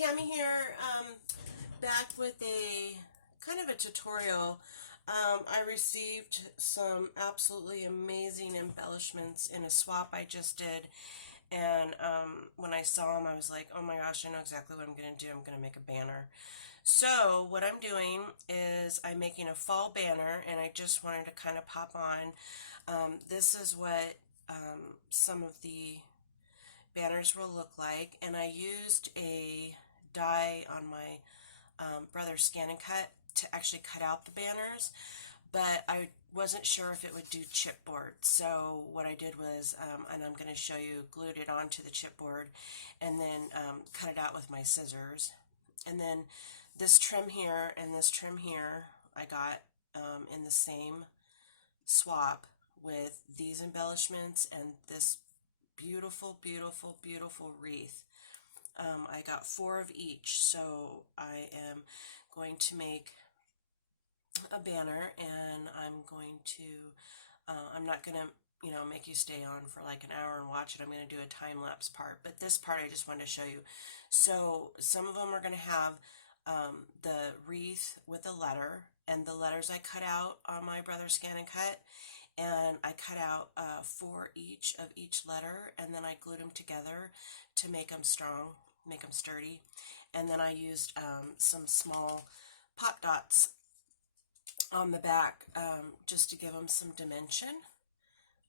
Tammy here, back with a kind of a tutorial. I received some absolutely amazing embellishments in a swap I just did, and when I saw them I was like, oh my gosh, I know exactly what I'm going to do. I'm going to make a banner. So what I'm doing is I'm making a fall banner, and I just wanted to kind of pop on. This is what some of the banners will look like, and I used a die on my brother's scan and cut to actually cut out the banners, but I wasn't sure if it would do chipboard. So what I did was, and I'm going to show you, glued it onto the chipboard and then cut it out with my scissors. And then this trim here and this trim here I got in the same swap with these embellishments and this beautiful, beautiful, beautiful wreath. I got 4 of each, so I am going to make a banner, and I'm not going to, make you stay on for like an hour and watch it. I'm going to do a time-lapse part, but this part I just wanted to show you. So some of them are going to have the wreath with a letter, and the letters I cut out on my brother's scan and cut, and I cut out 4 each of each letter, and then I glued them together to make them strong, make them sturdy. And then I used some small pot dots on the back just to give them some dimension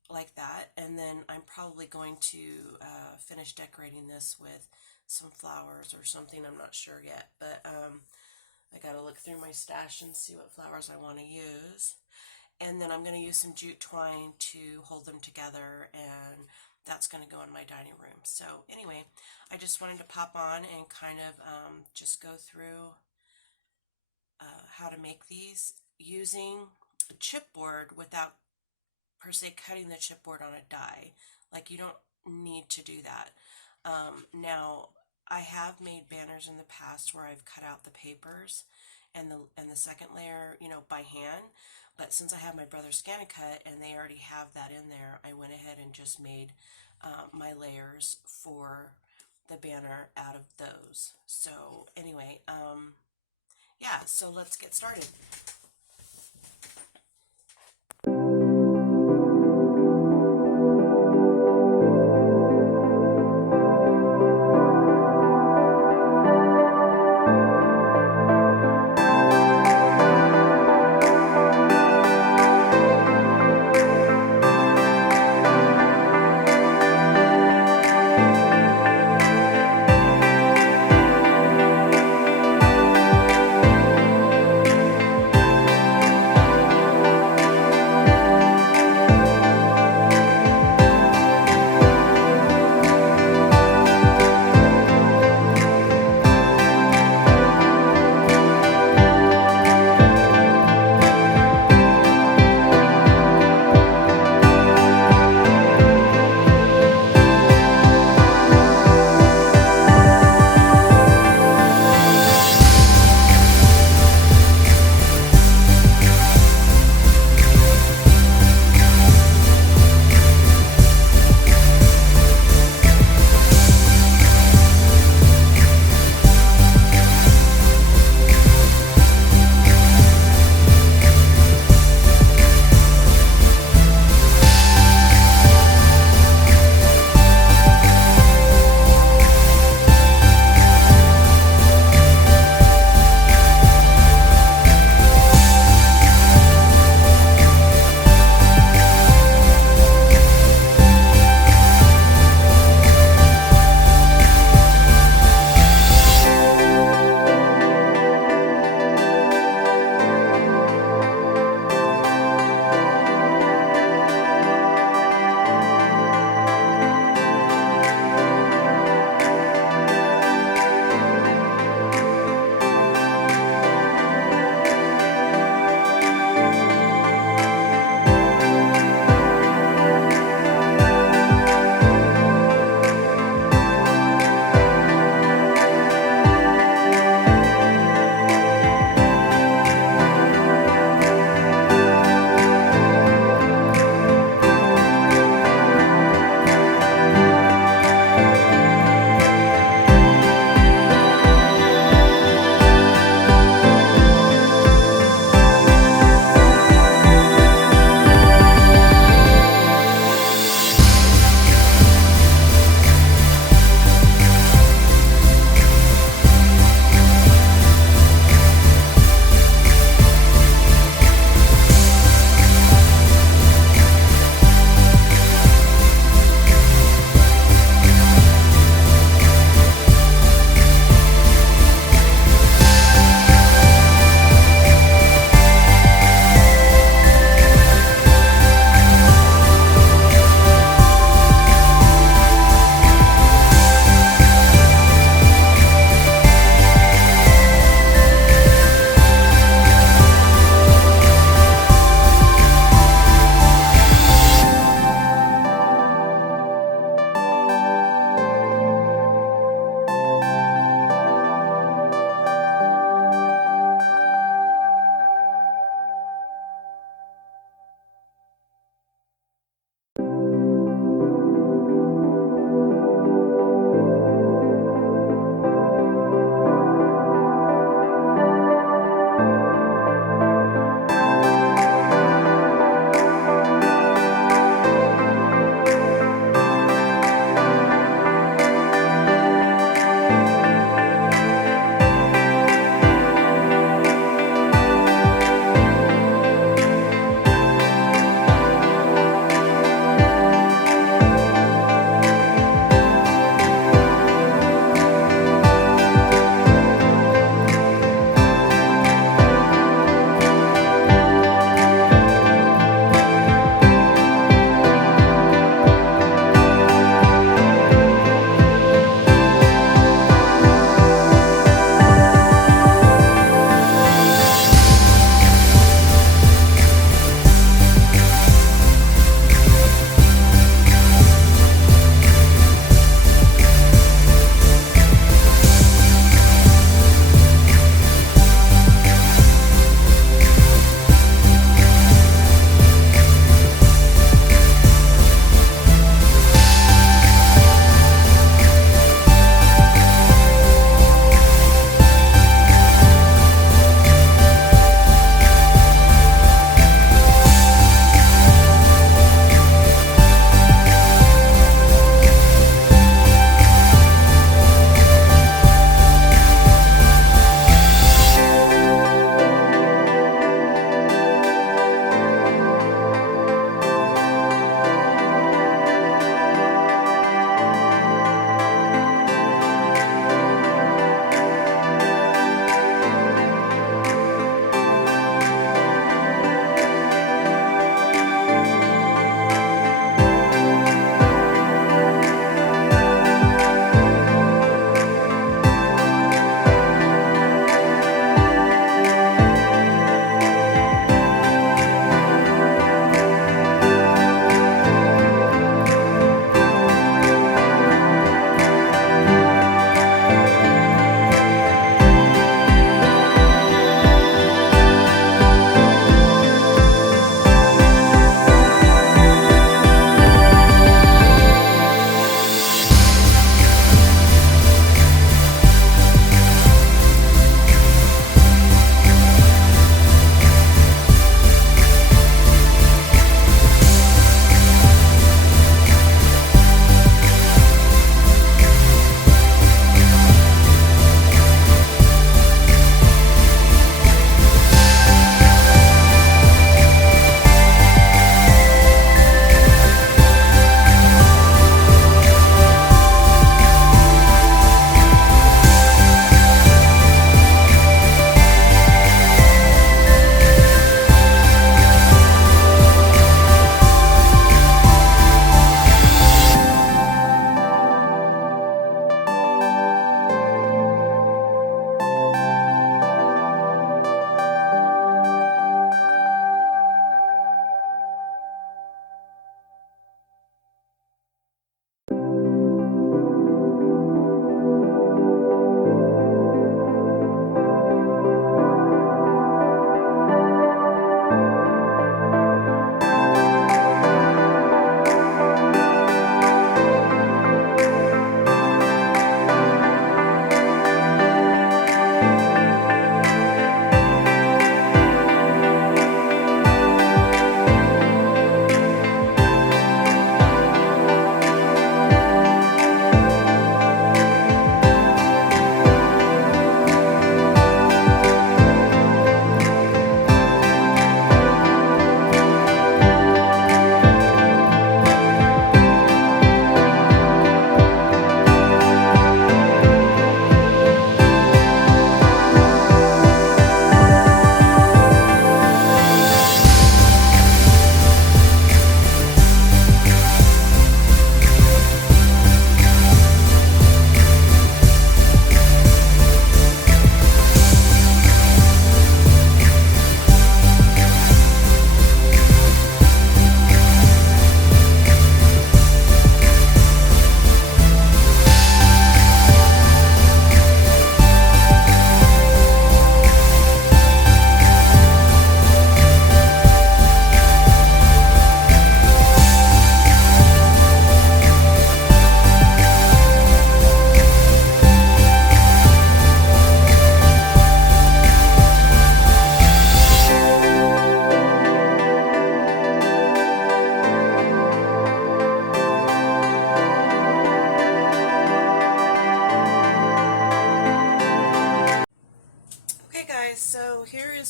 like that. And then I'm probably going to finish decorating this with some flowers or something. I'm not sure yet, but I gotta look through my stash and see what flowers I want to use. And then I'm going to use some jute twine to hold them together, and that's going to go in my dining room. So anyway, I just wanted to pop on and kind of just go through how to make these using a chipboard without per se cutting the chipboard on a die. Like, you don't need to do that. Now, I have made banners in the past where I've cut out the papers and the second layer, by hand. But since I have my brother's scan and cut and they already have that in there, I went ahead and just made my layers for the banner out of those. So anyway, yeah, so let's get started.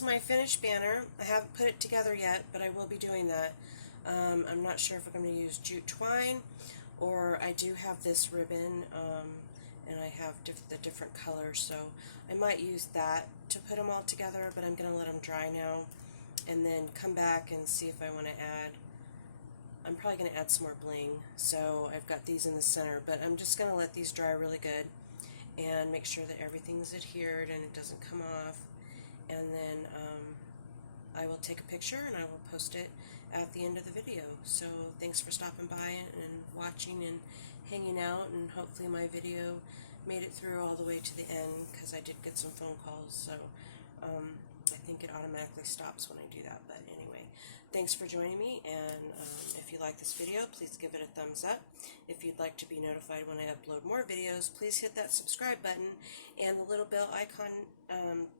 is my finished banner. I haven't put it together yet, but I will be doing that. I'm not sure if I'm going to use jute twine, or I do have this ribbon, and I have the different colors, so I might use that to put them all together, but I'm going to let them dry now and then come back and see if I want to add. I'm probably going to add some more bling, so I've got these in the center, but I'm just going to let these dry really good and make sure that everything's adhered and it doesn't come off, and then I will take a picture and I will post it at the end of the video. So thanks for stopping by and watching and hanging out, and hopefully my video made it through all the way to the end, because I did get some phone calls, so I think it automatically stops when I do that. But anyway, thanks for joining me, and if you like this video, please give it a thumbs up. If you'd like to be notified when I upload more videos, please hit that subscribe button and the little bell icon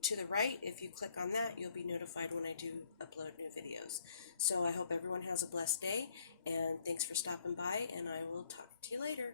to the right. If you click on that, you'll be notified when I do upload new videos. So I hope everyone has a blessed day, and thanks for stopping by, and I will talk to you later.